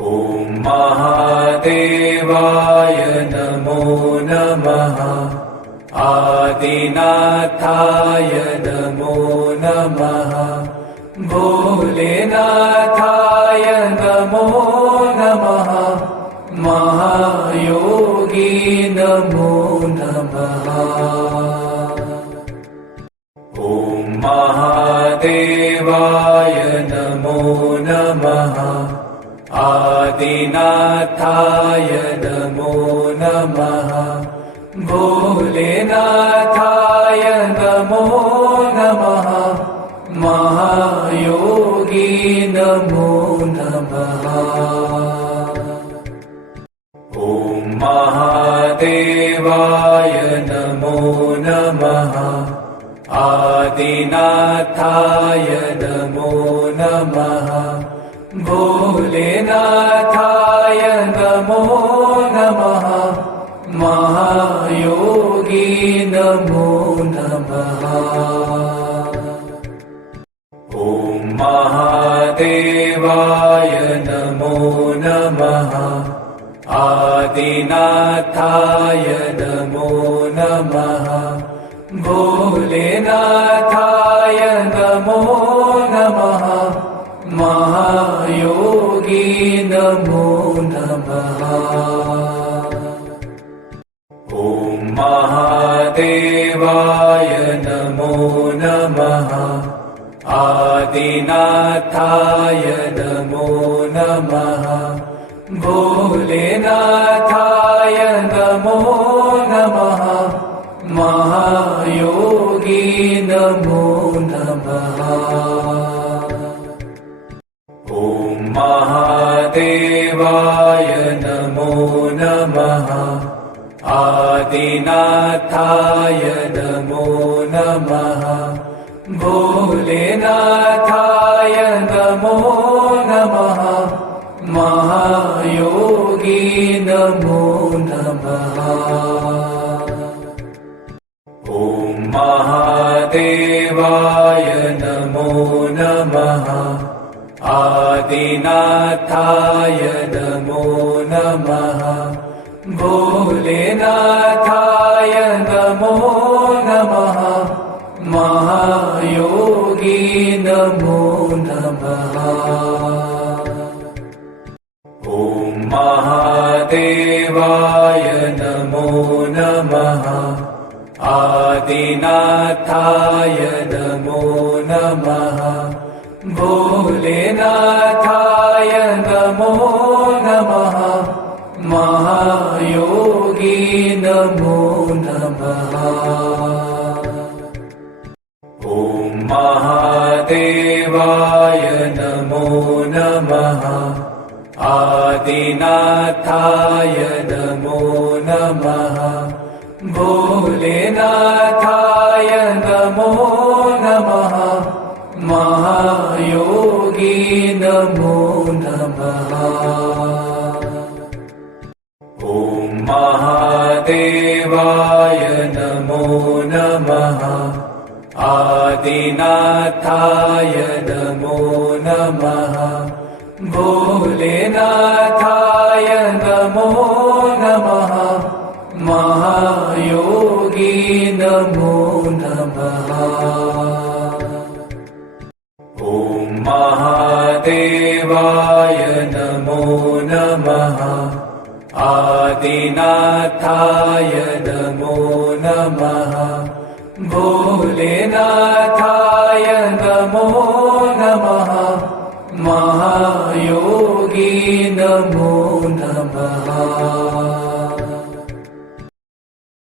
ॐ महादेवाय नमो नमः। आदिनाथाय नमो नमः। भोलेनाथाय नमो नमः। महायोगी नमो नमः। ॐ महादेवाय नमो नमः। आदिनाथाय नमो नमः। भोलेनाथाय नमो नमः। महायोगी नमो नमः। ॐ महादेवाय नमो नमः। आदिनाथाय नमो नमः। भोलेनाथाय नमो नमः। महायोगी नमो नमः। ॐ महादेवाय नमो नमः। आदिनाथाय नमो नमः। भोलेनाथाय नमो नमः। महायोगी नमो नमः। ॐ महादेवाय नमो नमः। आदिनाथाय नमो नमः। भोलेनाथाय नमो नमः। महायोगी नमो नमः। ॐ महादेवाय नमो नमः। आदिनाथाय नमो नमः। भोलेनाथाय नमो नमः। महायोगी नमो नमः। ॐ महादेवाय नमो नमः। आदिनाथाय नमो नमः। भोलेनाथाय नमो नमः। महायोगी नमो नमः। ॐ महादेवाय नमो नमः। आदिनाथाय नमो नमः। भोलेनाथाय नमो नमः। महायोगी नमो नमः। ॐ महादेवाय नमो नमः। आदिनाथाय नमो नमः। भोलेनाथाय नमो नमः। महायोगी नमो नमः। ॐ महादेवाय नमो नमः। आदिनाथाय नमो नमः। भोलेनाथाय नमो नमः। महायोगी नमो नमः। ॐ महादेवाय नमो नमः। आदिनाथाय नमो नमः। भोलेनाथाय नमो नमः। महायोगी नमो नमः।